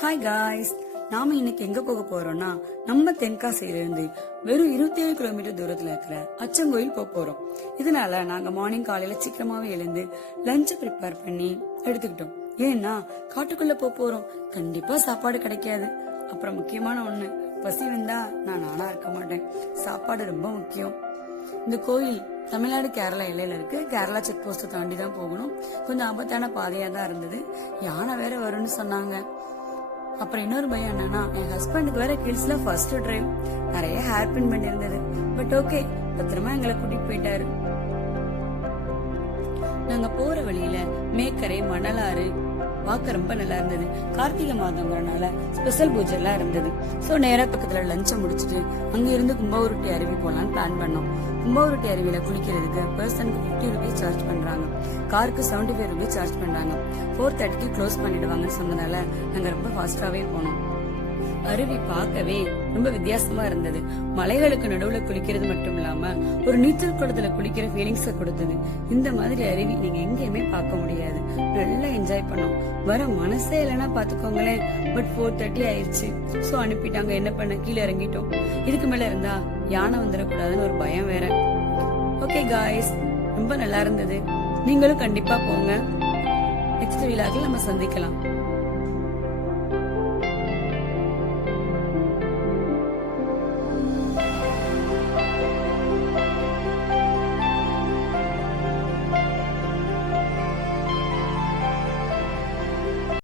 Hi guys, நாம இன்னைக்கு எங்க போக போறோம்னா நம்ம தென்காசியில இருந்து வெறும் 27 கிலோமீட்டர் தூரத்துல இருக்கிற அச்சங்கோயில் போக போறோம். இதனால நாங்க மார்னிங் காலையில சீக்கிரமாவே எழுந்து லஞ்ச் ப்ரிப்பேர் பண்ணி எடுத்துக்கிட்டோம். ஏன்னா காட்டுக்குள்ள போறோம், கண்டிப்பா சாப்பாடு கிடைக்காது. அப்புறம் முக்கியமான ஒண்ணு, பசி வந்தா நான் நானா இருக்க மாட்டேன். சாப்பாடு ரொம்ப முக்கியம். இந்த கோயில் தமிழ்நாடு கேரளா எல்லையில இருக்கு. கேரளா செக் போஸ்ட் தாண்டி தான் போகணும். கொஞ்சம் ஆபத்தான பாதையா தான் இருந்தது. யானை வேற வரும்னு சொன்னாங்க. அப்புறம் இன்னொரு பயம் என்னன்னா, என் ஹஸ்பண்டுக்கு வேற ஹில்ஸ்ல ஃபர்ஸ்ட் டிரைவ், நிறைய ஹேர் பின் பண்ணி இருந்தது. பட் ஓகே, பத்திரமா எங்களை கூட்டிட்டு போயிட்டாரு. நாங்க போற வழியில மேக்கரை மணலாறு பார்க்க ரொம்ப நல்லா இருந்தது. கார்த்திகை மாதங்கிறனால ஸ்பெஷல் பூஜை எல்லாம் இருந்தது. சோ நேரா பக்கத்துல லஞ்ச முடிச்சுட்டு அங்க இருந்து கும்பவருட்டி அருவி போலான்னு பிளான் பண்ணோம். கும்பவருட்டி அருவியில குளிக்கிறதுக்கு பர்சனுக்கு 50 ருபீஸ் சார்ஜ் பண்றாங்க. காருக்கு 75 ருபீஸ் சார்ஜ் பண்றாங்க. 4:30க்கு க்ளோஸ் பண்ணிடுவாங்கன்னு சொன்னதால நாங்க ரொம்ப ஃபாஸ்டாவே போனோம். அருவி பார்க்கவே ரொம்ப வித்தியாசமா இருந்தது. மலைகளுக்கு நடுவுல குளிக்கிறது மட்டும் இல்லாம ஒரு நீச்சல் குளத்துல குளிக்கிற ஃபீலிங்ஸ கொடுத்தது. இந்த மாதிரி அருவி நீங்க எங்கேயுமே பார்க்க முடியாது. நல்லா என்ஜாய் பண்ணோம். வர மனசே இல்லைன்னா பாத்துக்கோங்களேன். பட் 4:30 ஆயிடுச்சு. சோ அனுப்பிட்டாங்க. என்ன பண்ண, கீழே இறங்கிட்டோம். இதுக்கு மேல இருந்தா யானை வந்துடக்கூடாதுன்னு ஒரு பயம் வேற. ஓகே காய்ஸ், ரொம்ப நல்லா இருந்தது. நீங்களும் கண்டிப்பா போங்க. நெக்ஸ்ட் விழாக்கள் நம்ம சந்திக்கலாம்.